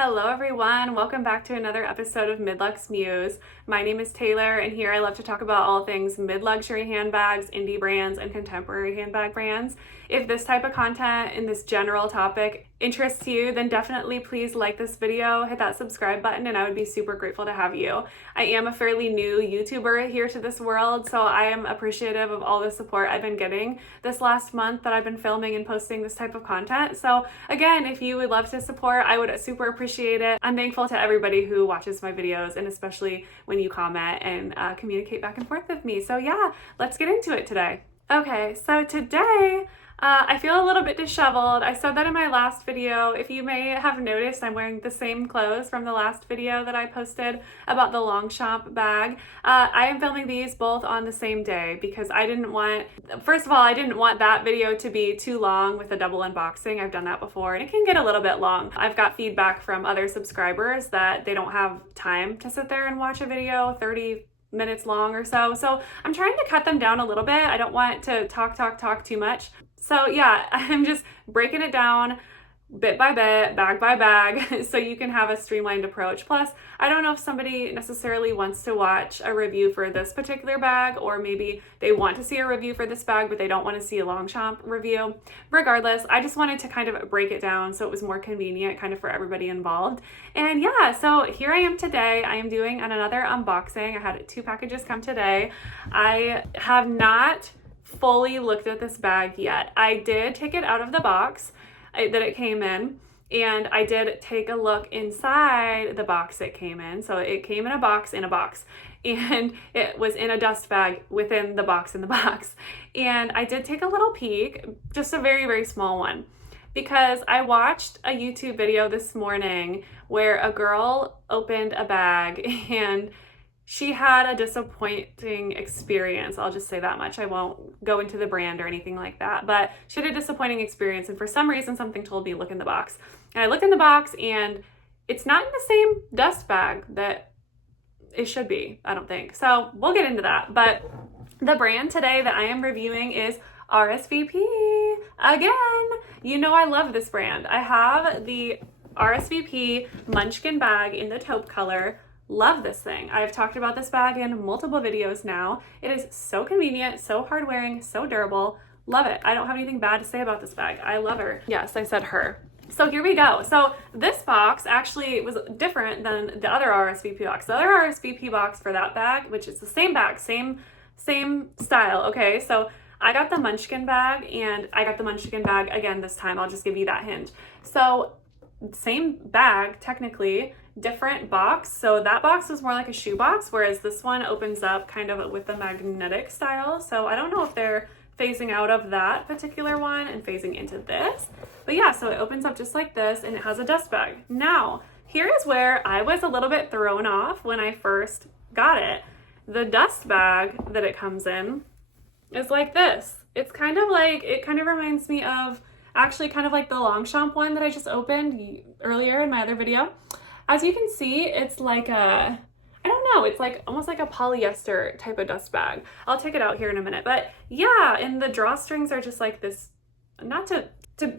Hello everyone, welcome back to another episode of Mid-Luxe Muse. My name is Taylor and here I love to talk about all things mid-luxury handbags, indie brands, and contemporary handbag brands. If this type of content and this general topic interests you, then definitely please like this video, hit that subscribe button, and I would be super grateful to have you. I am a fairly new YouTuber here to this world, so I am appreciative of all the support I've been getting this last month that I've been filming and posting this type of content. So again, if you would love to support, I would super appreciate it. I'm thankful to everybody who watches my videos, and especially when you comment and communicate back and forth with me. So yeah, let's get into it today. Okay, so today, I feel a little bit disheveled. I said that in my last video. If you may have noticed, I'm wearing the same clothes from the last video that I posted about the Longchamp bag. I am filming these both on the same day because I didn't want that video to be too long with a double unboxing. I've done that before and it can get a little bit long. I've got feedback from other subscribers that they don't have time to sit there and watch a video 30 minutes long or so. So I'm trying to cut them down a little bit. I don't want to talk too much. So yeah, I'm just breaking it down bit by bit, bag by bag, so you can have a streamlined approach. Plus, I don't know if somebody necessarily wants to watch a review for this particular bag, or maybe they want to see a review for this bag, but they don't want to see a Longchamp review. Regardless, I just wanted to kind of break it down so it was more convenient kind of for everybody involved. And yeah, so here I am today. I am doing another unboxing. I had 2 packages come today. I have not fully looked at this bag yet. I did take it out of the box that it came in, and I did take a look inside the box it came in. So it came in a box, and it was in a dust bag within the box in the box. And I did take a little peek, just a very, very small one, because I watched a YouTube video this morning where a girl opened a bag and she had a disappointing experience. I'll just say that much. I won't go into the brand or anything like that, but she had a disappointing experience, and for some reason something told me look in the box. And I looked in the box and it's not in the same dust bag that it should be, I don't think. So we'll get into that. But the brand today that I am reviewing is RSVP. Again, you know I love this brand. I have the RSVP Munchkin bag in the taupe color. Love this thing. I've talked about this bag in multiple videos now. It is so convenient, so hard wearing, so durable. Love it. I don't have anything bad to say about this bag. I love her. Yes, I said her. So here we go. So this box actually was different than the other RSVP box. The other RSVP box for that bag, which is the same bag, same style. Okay, so I got the Munchkin bag, and I got the Munchkin bag again this time. I'll just give you that hint. So same bag, technically, different box. So that box was more like a shoe box, whereas this one opens up kind of with the magnetic style. So I don't know if they're phasing out of that particular one and phasing into this, but yeah, so it opens up just like this, and it has a dust bag. Now, here is where I was a little bit thrown off when I first got it. The dust bag that it comes in is like this. It's kind of like, it kind of reminds me of actually kind of like the Longchamp one that I just opened earlier in my other video. As you can see, it's like a, I don't know, it's like almost like a polyester type of dust bag. I'll take it out here in a minute. But yeah, and the drawstrings are just like this, not to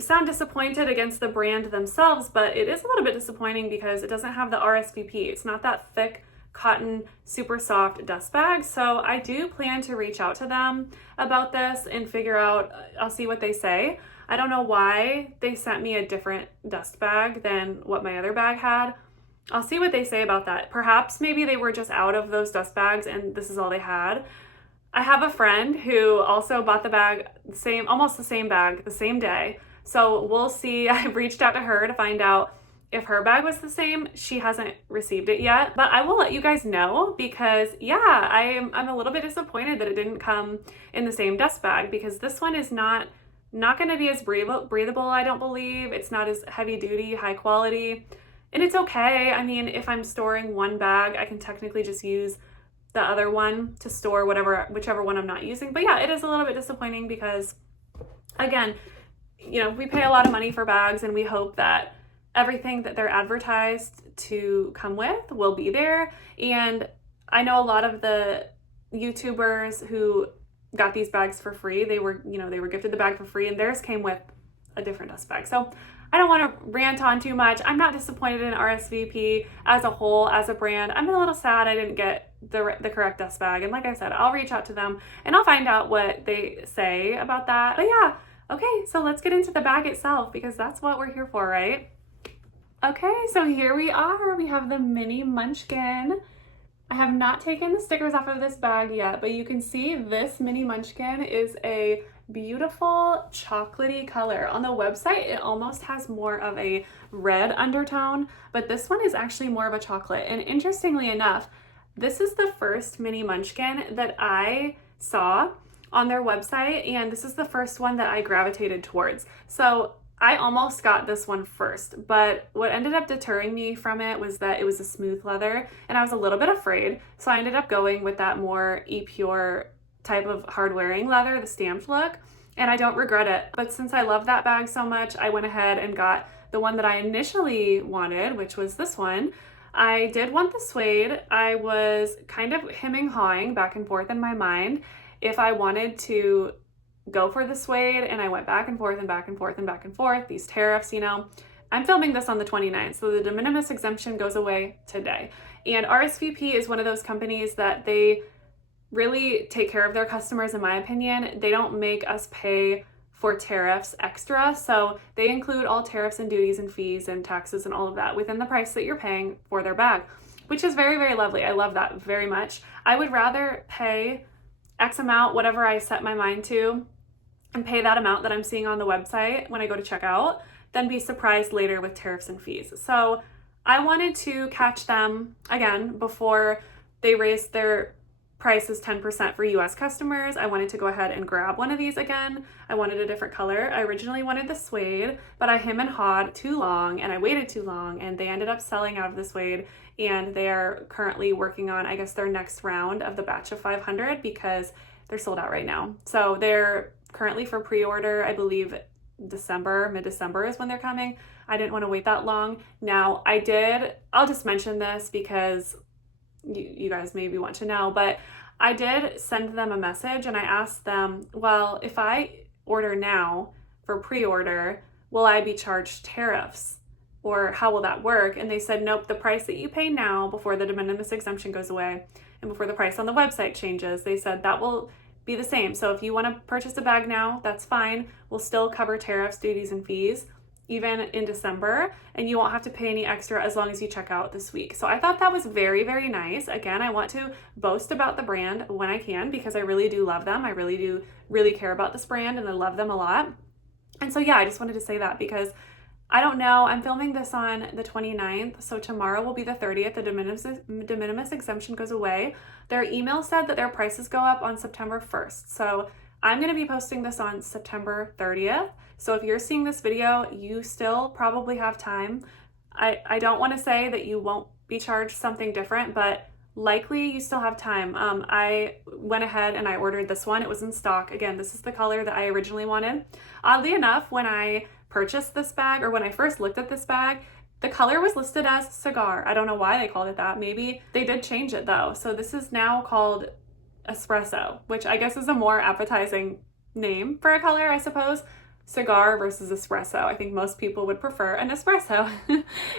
sound disappointed against the brand themselves, but it is a little bit disappointing because it doesn't have the RSVP. It's not that thick cotton, super soft dust bag. So I do plan to reach out to them about this and figure out, I'll see what they say. I don't know why they sent me a different dust bag than what my other bag had. I'll see what they say about that. Perhaps maybe they were just out of those dust bags and this is all they had. I have a friend who also bought the bag, almost the same bag, the same day. So we'll see. I've reached out to her to find out if her bag was the same. She hasn't received it yet, but I will let you guys know because yeah, I'm a little bit disappointed that it didn't come in the same dust bag, because this one is not going to be as breathable, I don't believe. It's not as heavy duty, high quality. And it's okay. I mean, if I'm storing one bag, I can technically just use the other one to store whichever one I'm not using. But yeah, it is a little bit disappointing because, again, you know, we pay a lot of money for bags and we hope that everything that they're advertised to come with will be there. And I know a lot of the YouTubers who got these bags for free, they were gifted the bag for free, and theirs came with a different dust bag. So I don't want to rant on too much. I'm not disappointed in RSVP as a whole, as a brand. I'm a little sad I didn't get the correct dust bag. And like I said, I'll reach out to them and I'll find out what they say about that. But yeah, okay, so let's get into the bag itself because that's what we're here for, right? Okay, so here we are. We have the mini Munchkin. I have not taken the stickers off of this bag yet, but you can see this mini Munchkin is a beautiful chocolatey color. On the website, it almost has more of a red undertone, but this one is actually more of a chocolate. And interestingly enough, this is the first mini Munchkin that I saw on their website, and this is the first one that I gravitated towards. So I almost got this one first, but what ended up deterring me from it was that it was a smooth leather, and I was a little bit afraid, so I ended up going with that more e-pure type of hard wearing leather, the stamped look, and I don't regret it. But since I love that bag so much, I went ahead and got the one that I initially wanted, which was this one. I did want the suede. I was kind of hemming-hawing back and forth in my mind if I wanted to go for the suede, and I went back and forth and back and forth and back and forth. These tariffs, you know. I'm filming this on the 29th, so the de minimis exemption goes away today. And RSVP is one of those companies that they really take care of their customers, in my opinion. They don't make us pay for tariffs extra, so they include all tariffs and duties and fees and taxes and all of that within the price that you're paying for their bag, which is very, very lovely. I love that very much. I would rather pay X amount, whatever I set my mind to, and pay that amount that I'm seeing on the website when I go to checkout, than be surprised later with tariffs and fees. So I wanted to catch them again before they raised their prices 10% for US customers. I wanted to go ahead and grab one of these again. I wanted a different color. I originally wanted the suede, but I hem and hawed too long and I waited too long, and they ended up selling out of the suede, and they are currently working on, I guess, their next round of the batch of 500 because they're sold out right now. So they're currently for pre-order, I believe December, mid-December is when they're coming. I didn't want to wait that long. Now I'll just mention this because you guys maybe want to know, but I did send them a message and I asked them, well, if I order now for pre-order, will I be charged tariffs? Or how will that work? And they said, nope, the price that you pay now before the de minimis exemption goes away and before the price on the website changes, they said that will be the same. So if you want to purchase a bag now, that's fine. We'll still cover tariffs, duties, and fees even in December, and you won't have to pay any extra as long as you check out this week. So I thought that was very, very nice. Again, I want to boast about the brand when I can because I really do love them. I really do care about this brand and I love them a lot. And so yeah, I just wanted to say that because I don't know, I'm filming this on the 29th, so tomorrow will be the 30th, the de minimis exemption goes away. Their email said that their prices go up on September 1st, so I'm going to be posting this on September 30th, so if you're seeing this video, you still probably have time. I don't want to say that you won't be charged something different, but likely you still have time. I went ahead and I ordered this one. It was in stock. Again, this is the color that I originally wanted. Oddly enough, when I purchased this bag, or when I first looked at this bag, the color was listed as cigar. I don't know why they called it that. Maybe they did change it though. So this is now called espresso, which I guess is a more appetizing name for a color, I suppose. Cigar versus espresso. I think most people would prefer an espresso.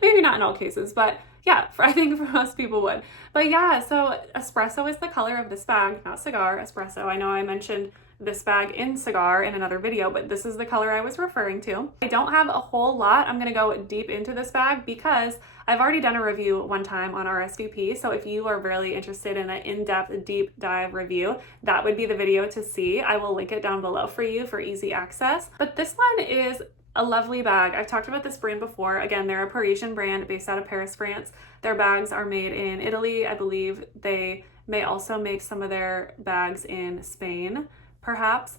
Maybe not in all cases, but yeah, I think for most people would. But yeah, so espresso is the color of this bag, not cigar, espresso. I know I mentioned this bag in cigar in another video, but this is the color I was referring to. I don't have a whole lot. I'm gonna go deep into this bag because I've already done a review one time on RSVP. So if you are really interested in an in-depth, deep dive review, that would be the video to see. I will link it down below for you for easy access. But this one is a lovely bag. I've talked about this brand before. Again, they're a Parisian brand based out of Paris, France. Their bags are made in Italy. I believe they may also make some of their bags in Spain, perhaps.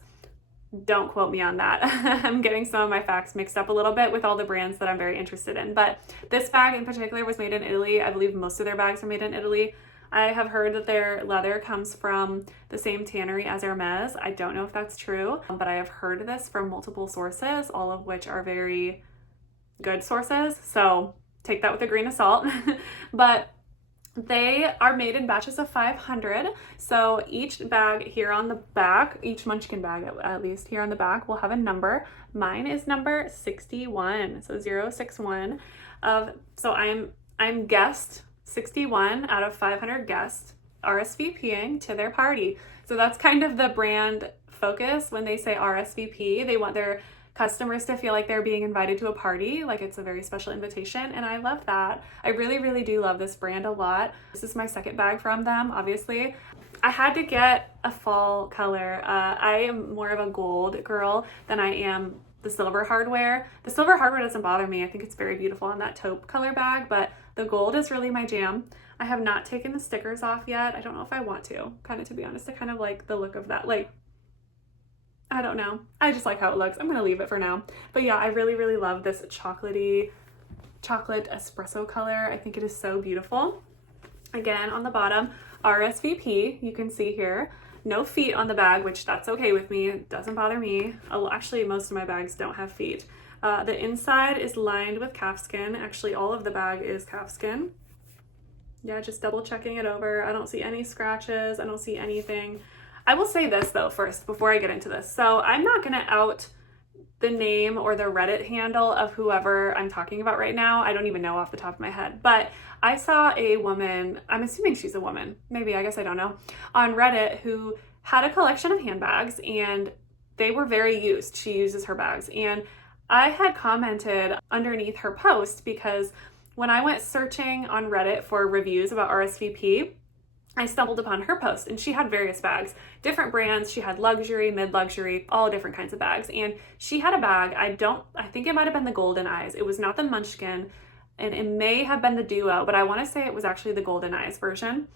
Don't quote me on that. I'm getting some of my facts mixed up a little bit with all the brands that I'm very interested in. But this bag in particular was made in Italy. I believe most of their bags are made in Italy. I have heard that their leather comes from the same tannery as Hermes. I don't know if that's true, but I have heard this from multiple sources, all of which are very good sources. So take that with a grain of salt. But They are made in batches of 500. So each bag here on the back, each Munchkin bag at least here on the back will have a number. Mine is number 61, so 061 so I'm guest 61 out of 500 guests RSVPing to their party. So that's kind of the brand focus when they say RSVP. They want their customers to feel like they're being invited to a party, like it's a very special invitation, and I love that. I really, really do love this brand a lot. This is my second bag from them, obviously. I had to get a fall color. I am more of a gold girl than I am the silver hardware. The silver hardware doesn't bother me. I think it's very beautiful on that taupe color bag, but the gold is really my jam. I have not taken the stickers off yet. I don't know if I want to be honest. I kind of like the look of that, like, I don't know. I just like how it looks. I'm going to leave it for now. But yeah, I really, really love this chocolate espresso color. I think it is so beautiful. Again, on the bottom, RSVP, you can see here. No feet on the bag, which that's okay with me. It doesn't bother me. Actually, most of my bags don't have feet. The inside is lined with calfskin. Actually, all of the bag is calfskin. Yeah, just double checking it over. I don't see any scratches. I don't see anything. I will say this though first before I get into this. So I'm not gonna out the name or the Reddit handle of whoever I'm talking about right now. I don't even know off the top of my head, but I saw a woman, I'm assuming she's a woman, maybe, I guess I don't know, on Reddit who had a collection of handbags and they were very used. She uses her bags. And I had commented underneath her post because when I went searching on Reddit for reviews about RSVP, I stumbled upon her post and she had various bags, different brands. She had luxury, mid-luxury, all different kinds of bags. And she had a bag, I think it might have been the Golden Eyes. It was not the Munchkin and it may have been the Duo, but I want to say it was actually the Golden Eyes version.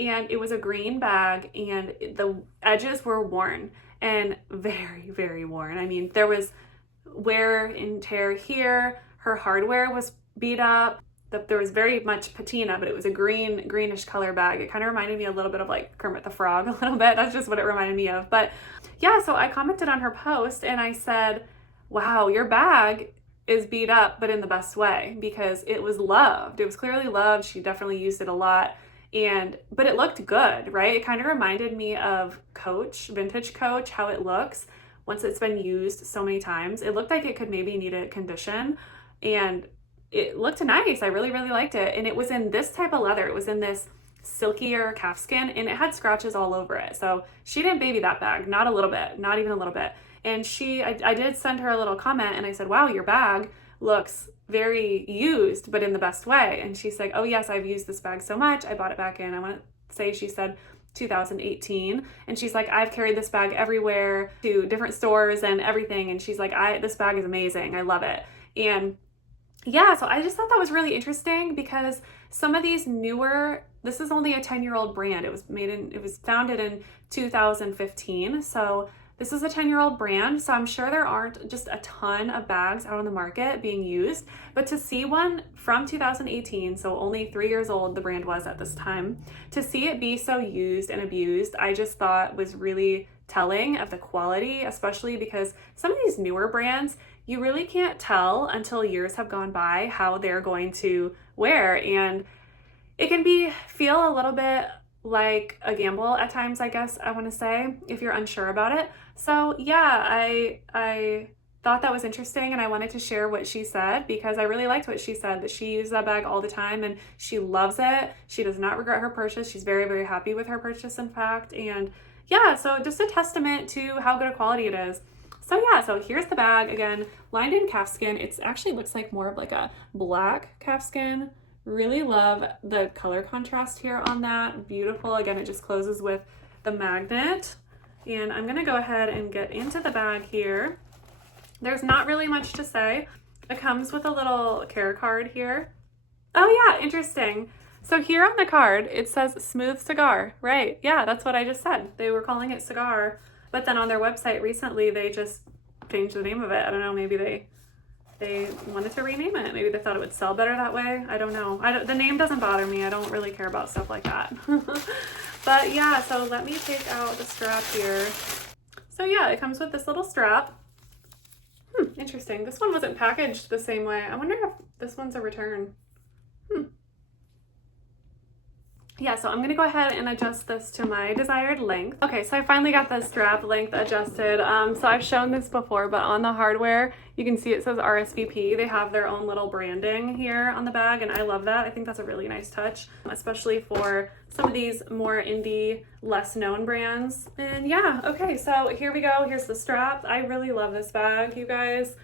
And it was a green bag and the edges were worn and very, very worn. I mean, there was wear and tear here. Her hardware was beat up. There was very much patina, but it was a greenish color bag. It kind of reminded me a little bit of like Kermit the Frog a little bit. That's just what it reminded me of. But yeah, so I commented on her post and I said, wow, your bag is beat up, but in the best way, because it was loved. It was clearly loved. She definitely used it a lot. But it looked good, right? It kind of reminded me of Coach, vintage Coach, how it looks once it's been used so many times. It looked like it could maybe need a condition, and it looked nice. I really, really liked it. And it was in this type of leather. It was in this silkier calfskin and it had scratches all over it. So she didn't baby that bag, not a little bit, not even a little bit. And I did send her a little comment and I said, wow, your bag looks very used, but in the best way. And she's like, oh yes, I've used this bag so much. I bought it back in, I want to say, she said 2018. And she's like, I've carried this bag everywhere to different stores and everything. And she's like, this bag is amazing. I love it. And yeah, so I just thought that was really interesting because some of these newer, this is only a 10-year-old brand. It was founded in 2015. So this is a 10-year-old brand. So I'm sure there aren't just a ton of bags out on the market being used, but to see one from 2018, so only 3 years old the brand was at this time, to see it be so used and abused, I just thought was really telling of the quality, especially because some of these newer brands, you really can't tell until years have gone by how they're going to wear. And it can feel a little bit like a gamble at times, I guess I want to say, if you're unsure about it. So yeah, I thought that was interesting and I wanted to share what she said because I really liked what she said, that she uses that bag all the time and she loves it. She does not regret her purchase. She's very, very happy with her purchase, in fact. And yeah, so just a testament to how good a quality it is. So yeah, so here's the bag, again, lined in calfskin. It actually looks like more of like a black calfskin. Really love the color contrast here on that. Beautiful. Again, it just closes with the magnet. And I'm gonna go ahead and get into the bag here. There's not really much to say. It comes with a little care card here. Oh yeah, interesting. So here on the card, it says smooth cigar, right? Yeah, that's what I just said. They were calling it cigar. But then on their website recently, they just changed the name of it. I don't know, maybe they wanted to rename it. Maybe they thought it would sell better that way. I don't know. The name doesn't bother me. I don't really care about stuff like that. But yeah, so let me take out the strap here. So yeah, it comes with this little strap. Interesting. This one wasn't packaged the same way. I wonder if this one's a return. yeah, so I'm gonna go ahead and adjust this to my desired length. Okay, so I finally got the strap length adjusted. So I've shown this before, but on the hardware, you can see it says RSVP. They have their own little branding here on the bag, and I love that. I think that's a really nice touch, especially for some of these more indie, less known brands. And yeah, okay, so here we go. Here's the strap. I really love this bag, you guys.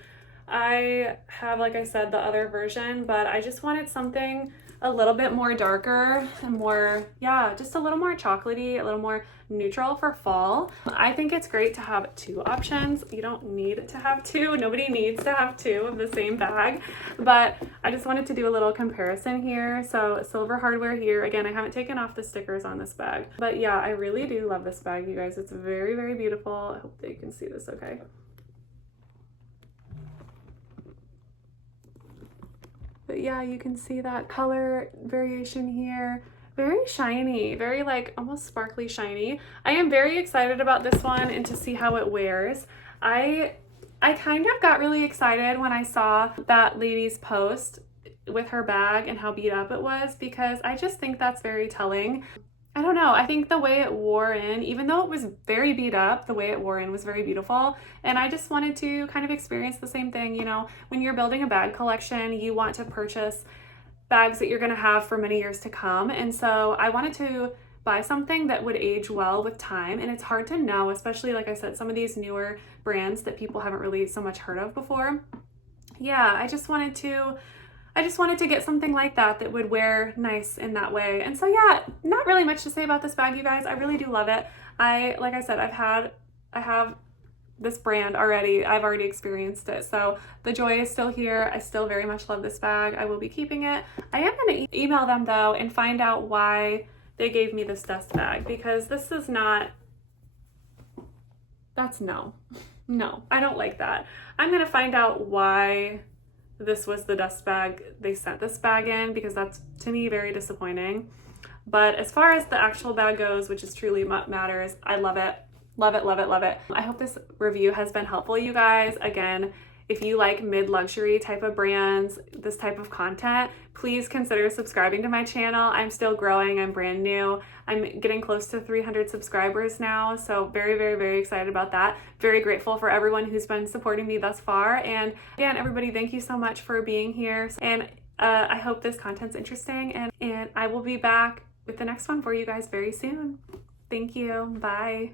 I have, like I said, the other version, but I just wanted something a little bit more darker and more, yeah, just a little more chocolatey, a little more neutral for fall. I think it's great to have two options. You don't need to have two. Nobody needs to have two of the same bag, but I just wanted to do a little comparison here. So silver hardware here. Again, I haven't taken off the stickers on this bag, but yeah, I really do love this bag, you guys. It's very, very beautiful. I hope that you can see this okay. But yeah, you can see that color variation here. Very shiny, very like almost sparkly shiny. I am very excited about this one and to see how it wears. I kind of got really excited when I saw that lady's post with her bag and how beat up it was, because I just think that's very telling. I don't know, I think the way it wore in, even though it was very beat up, the way it wore in was very beautiful. And I just wanted to kind of experience the same thing. You know, when you're building a bag collection, you want to purchase bags that you're going to have for many years to come. And so I wanted to buy something that would age well with time. And it's hard to know, especially like I said, some of these newer brands that people haven't really so much heard of before. Yeah, I just wanted to get something like that would wear nice in that way. And so yeah, not really much to say about this bag, you guys. I really do love it. Like I said, I have this brand already. I've already experienced it. So the joy is still here. I still very much love this bag. I will be keeping it. I am going to email them though and find out why they gave me this dust bag, because this is not, that's no, I don't like that. I'm going to find out why this was the dust bag they sent this bag in, because that's to me very disappointing. But as far as the actual bag goes, which is truly what matters, I love it. Love it, love it, love it. I hope this review has been helpful, you guys. Again, if you like mid-luxury type of brands, this type of content, please consider subscribing to my channel. I'm still growing, I'm brand new. I'm getting close to 300 subscribers now, so very, very, very excited about that. Very grateful for everyone who's been supporting me thus far. And again, everybody, thank you so much for being here. And I hope this content's interesting, and I will be back with the next one for you guys very soon. Thank you, bye.